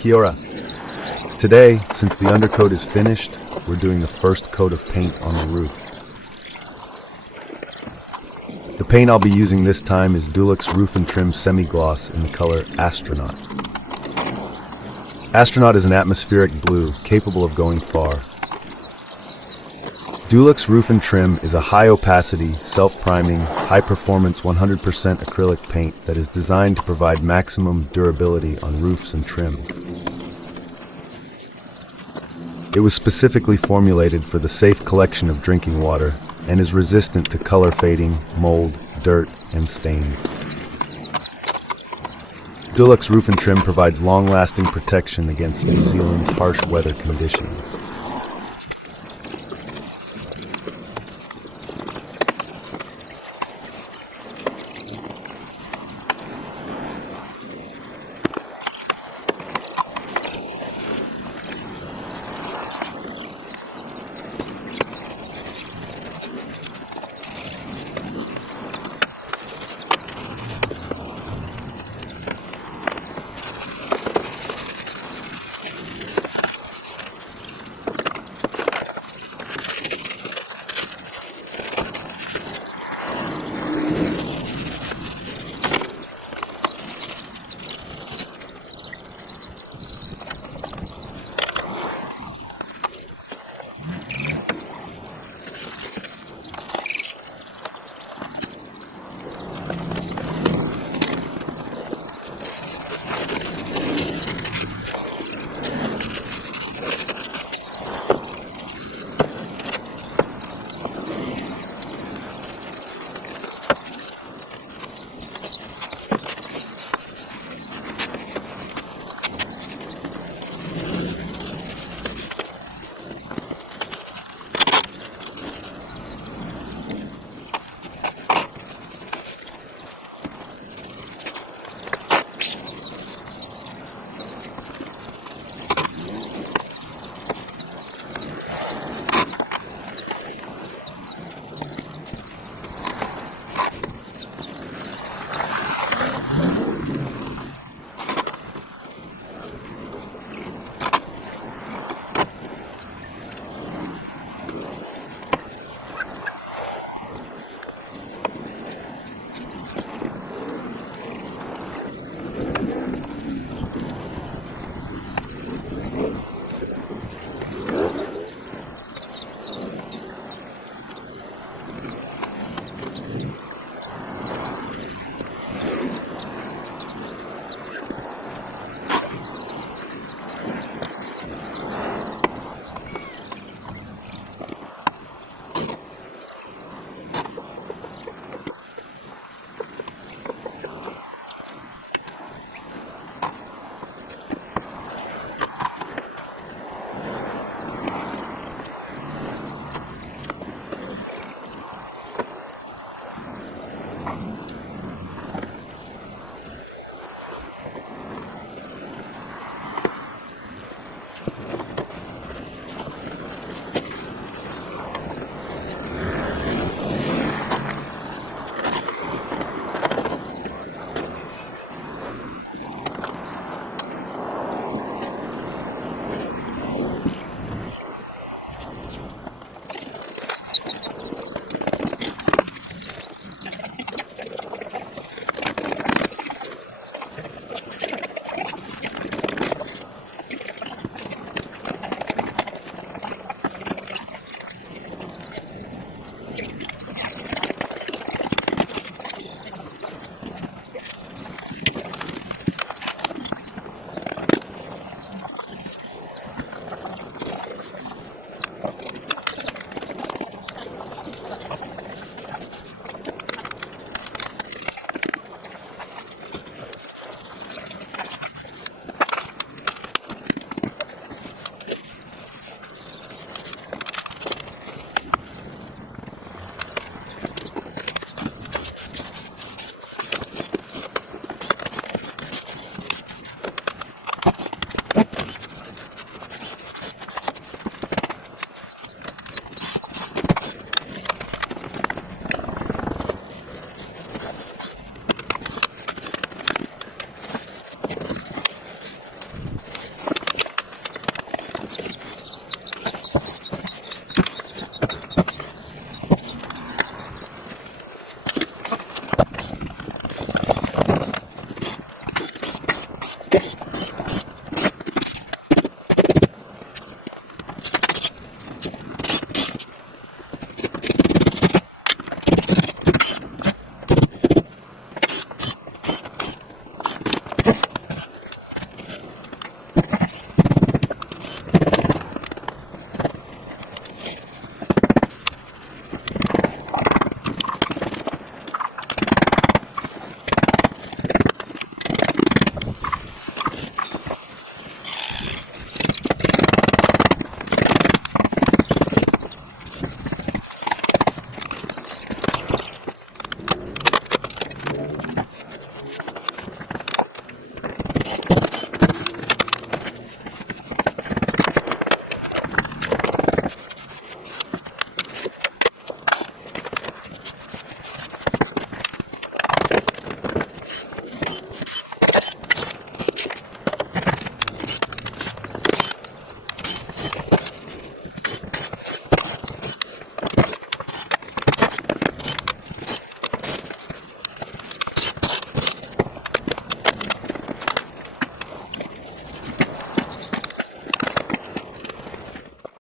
Kia ora. Today, since the undercoat is finished, we're doing the first coat of paint on the roof. The paint I'll be using this time is Dulux Roof and Trim Semi-Gloss in the color Astronaut. Astronaut is an atmospheric blue, capable of going far. Dulux Roof and Trim is a high-opacity, self-priming, high-performance 100% acrylic paint that is designed to provide maximum durability on roofs and trim. It was specifically formulated for the safe collection of drinking water and is resistant to color fading, mold, dirt, and stains. Dulux Roof and Trim provides long-lasting protection against New Zealand's harsh weather conditions.